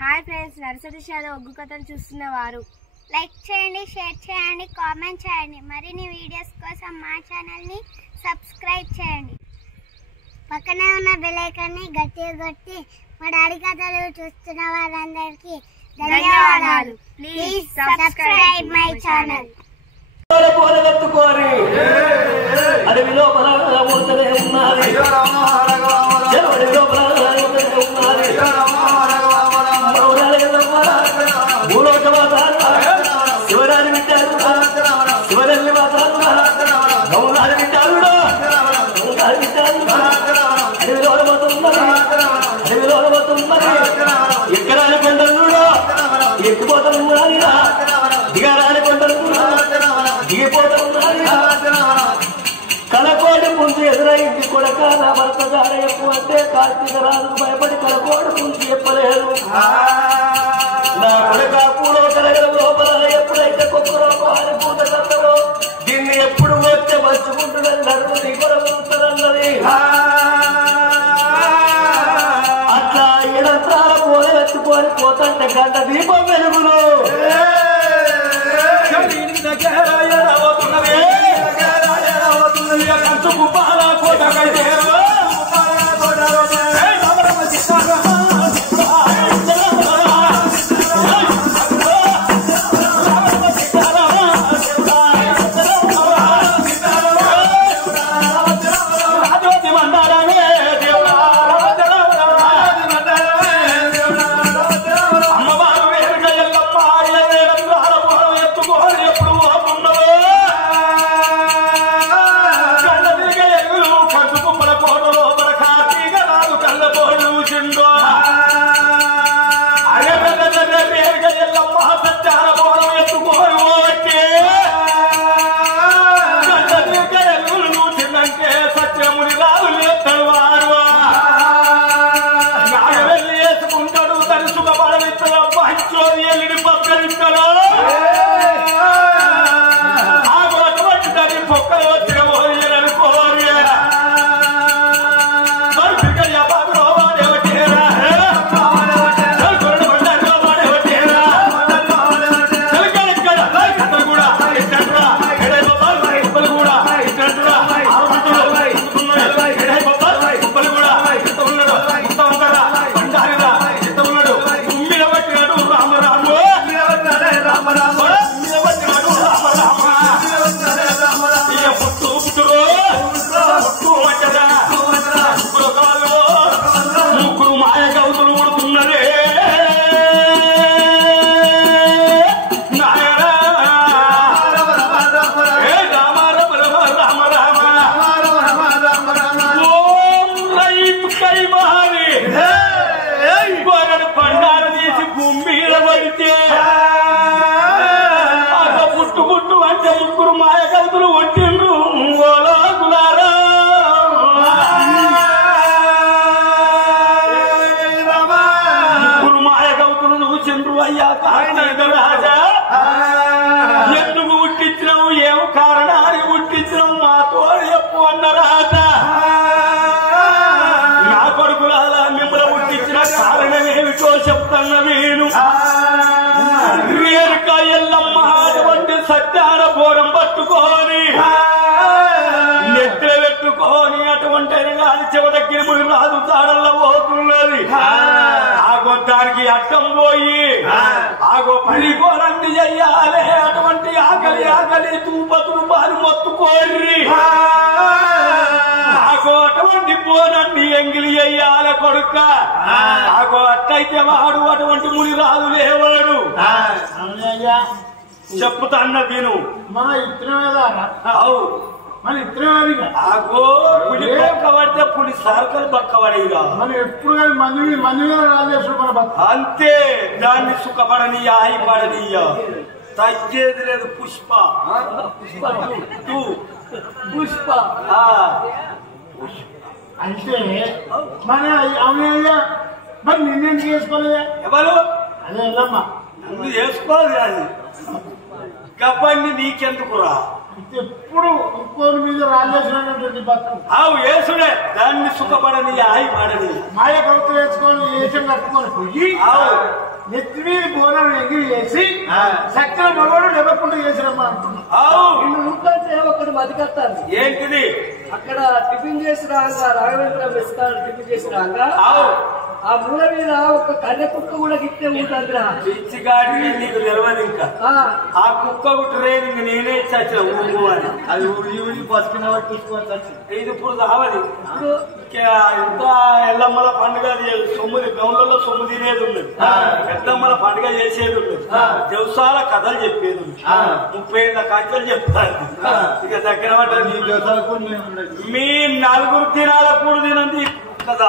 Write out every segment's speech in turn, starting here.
Hi friends, nursery shallow ఒగ్గు కథలు చూస్తున్నవారు like చేయండి, share చేయండి, కామెంట్ చేయండి. మరిన్ని వీడియోస్ కోసం మా ఛానల్ని సబ్స్క్రైబ్ చేయండి. పక్కనే ఉన్న బెల్ ఐకాన్ని గట్టిగా కొట్టి మా డాడీ కథలు చూస్తున్న వారందరికీ ధన్యవాదాలు. Please subscribe my channel. అడవిలో శివరాజు విట్టారు, శివరల్లి మాతారు, గౌరాలు విట్టారు, గౌరాలు విట్టారు. అడవిలో పోతున్నది ఎక్కరాని కొండలు ఎక్కిపోతున్నా, దిగరాని కొండలు దిగిపోతున్నా. కలకోడి పుంజు ఎదురైంది కొడక, నా భర్త జాడ ఎక్కువ అంటే కార్తీక రాజుకు భయపడి కలకోడి పుంజు చెప్పలేదు. నా కొడక పూలో కలగల లోపల ఎప్పుడైతే కొక్కరో పారి పూట కట్టడో దీన్ని ఎప్పుడు వచ్చే మంచుకుంటున్నది, నడుము దిగురవుతుందన్నది. అట్లా ఎడంత్రాల పూల ఎత్తుకొని పోతంటే గంట దీపం వెలుగులు కంచుకు బాల కోట ఎందుకు పుట్టించినావు, ఏం కారణాన్ని పుట్టించినావు, మా తోడు చెప్పు అన్నరాట. నా కొడుకులాలా మిమ్మల్ని పుట్టించిన కారణమేమిటో చెప్తున్న వీడు. రేరుక ఎల్లమ్మ అటువంటి సత్యాన బోరం పట్టుకొని నెత్తిన పెట్టుకొని అటువంటి గాలి చివరికి రాజు తాడల్లో పోతున్నది. ఆగో దానికి అడ్డం పోయి ఆగో పని కోరండి చెయ్యాలి. అటువంటి ఆకలి ఆకలి తూపాలు మొత్తుకోర్రి. ఆగో అటువంటి పోనండి ఎంగిలి చెయ్యాలి కొడుక. ఆగో అట్టయితే వాడు అటువంటి ముని రాజు లేవాడు. చెప్పుతాన్న విను. మన ఇత్తనమేదా మన ఇత్తనమేదిగా ఆగో పులి పక్క పడితే పులి సార్కలు పక్క పడేదిగా. మనం ఎప్పుడు కానీ మంది రాజేశ్వరు మన భక్తి అంతే. దాన్ని సుఖపడనీయ ఆయిపడనీయ తగ్గేది లేదు. పుష్ప పుష్ప అంటే మన అవునయ్యా. మరి నిన్నేం చేసుకోలేదా? ఎవరు అదే వెళ్ళమ్మా నువ్వు చేసుకోవాలి. అది గబ్బండి నీకెందుకురా? ఎప్పుడు ఇంకోని మీద రాజేసినటువంటి బతుకు వేసుడే దాన్ని సుఖపడని హాయి పడని మాయ కవిత వేసుకొని వేసం కట్టుకొని పోయి నెత్తి మీద బోనం ఎగిరి వేసి చక్కర మగవాడు నెవ్వకుండా చేసిరమ్మా అంటున్నాడు. ఒకటి బతికేస్తాను ఏంటిది అక్కడ టిఫిన్ చేసి రాగా రాఘవేంద్ర మెస్కాలు టిఫిన్ చేసి రాగా ఆ మూల మీద ఒక కన్నె కుక్క కూడా గిట్టే ఉంటుందిరా. పిచ్చిగాడి నీకు తెలియదు ఇంకా ఆ కుక్క కుట్టరే ఇంక నేనే చచ్చిన ఊరు అని అది ఊరి బతికిన వాడు చూసుకొని చచ్చింది. ఇది ఇప్పుడు కావాలి. ఇప్పుడు ఎంత ఎల్లమ్మల పండుగ సొమ్మిది గౌన్లలో సొమ్ము తినేది ఉన్నది, పెద్దమ్మల పండుగ చేసేది ఉన్నది, దేవసాల కథలు చెప్పేది ఉంది, 30 ఏళ్ళ కథలు చెప్తాను. ఇక దగ్గర మీ 4 దినాల కూడు తినండి కదా.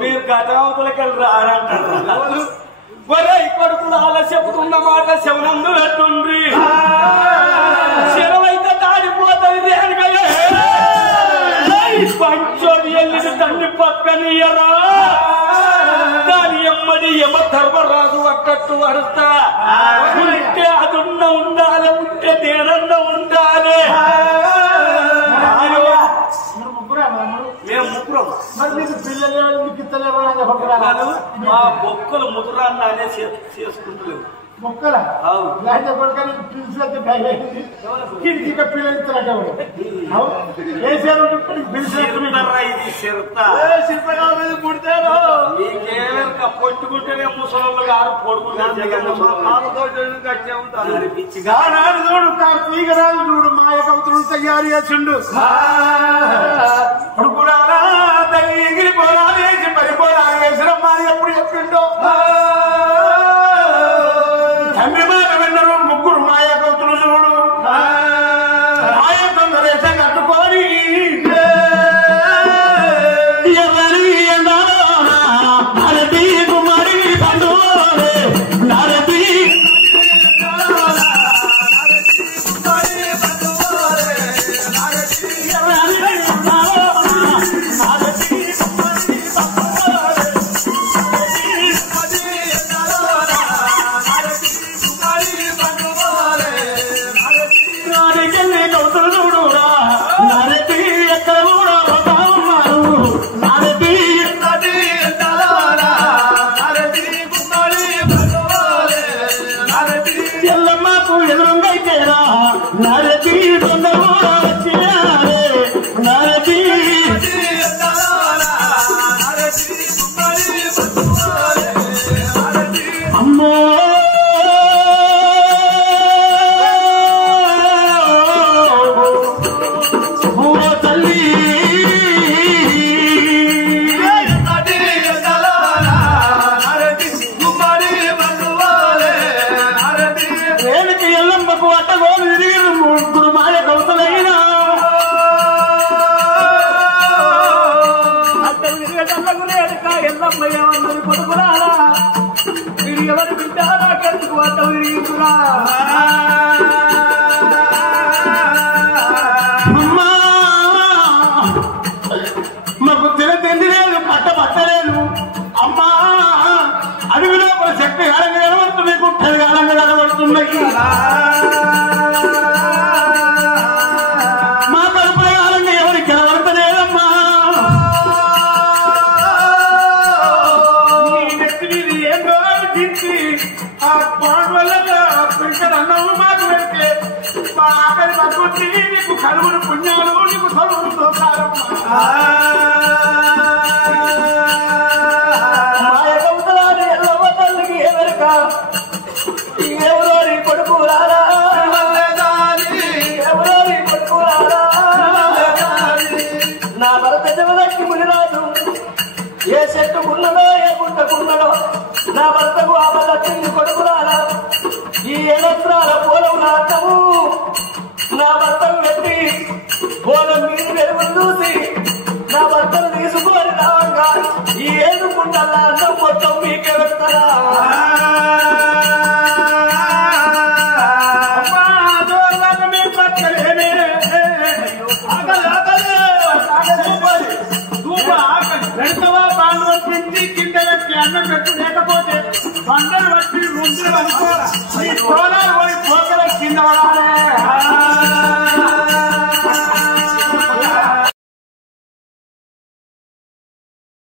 మీరు గతవతలకి వెళ్ళి రారంటారు. కొడుకులు అలా చెబుతున్న మాట శవనందు పెట్టుండ్రి, శరవైతే దాడిపోతుంది పంచోది ఎల్లిది తండ్రి పక్కనియరా దాని ఎమ్మడి ఎమ ధర్మరాజు అక్కట్టు వరుస్తా. ఉంటే అదున్న ఉండాలి, ఉంటే నేనన్న ఉండాలి. మేము ముగ్గురం మా బొక్కలు ముదురాన్ని చేసుకుంటలేవు. మొక్కల పొట్టుకుంటేనే ముసలు గారు పొడుకుంటారు. కార్తీకరాజు చూడు మాయ కవితలు తయారు చేసిండు. పొడుకురాలా ఎగిరి పోరాలేసి పరిపోరాలు వేసిరమ్మా ఎప్పుడు చెప్పిండో. తండ్రి మాట విన్నారు ముగ్గురు మాయ కవితలు చూడు. మాయ తొందరేస కట్టుకొని నరతి కుమారి పండు నరతి మాకు తిండి లేదు, పట్ట పట్టలేదు. అమ్మా అడవిలో శక్తి కాలంగా కనబడుతున్నాయి, కుట్టలు కాలంగా కనబడుతున్నాయి. మా కడుపుల కాలంగా ఎవరికి కనబడతలేదమ్మా. ఏంటో తిండి ఆ పాడు వల్ల అన్నం మాకు పెడితే మా ఆకలి పట్టుకుంటే నీకు కలువులు పుణ్యాలు, నీకు కలువులు దోషాలు. తల్లికి ఎవరిక ఎవరో నీ కొడుకు రారా, ఎవరో నీ కొడుకు రారా. నా భర్త జమదక్కి మునిరాజు ఏ చెట్టుకున్నడో ఏ గుంటకున్నడో నా భర్తకు ఆపదచ్చింది కొడుకు రారా. ఈ 7 ఎకరాల పొలం నాటము నా భర్తను పెట్టి పొలం మీద వెలుగులు చూసి నా భర్తను తీసుకొని రావంగా ఈ 7 కుంటల అన్నం మొత్తం మీకే పెడతారా. పెడతావా పాలు పెంచి కింద పెట్టి అన్నం పెట్టు, లేకపోతే సోనాలు పోయి పోకల కింద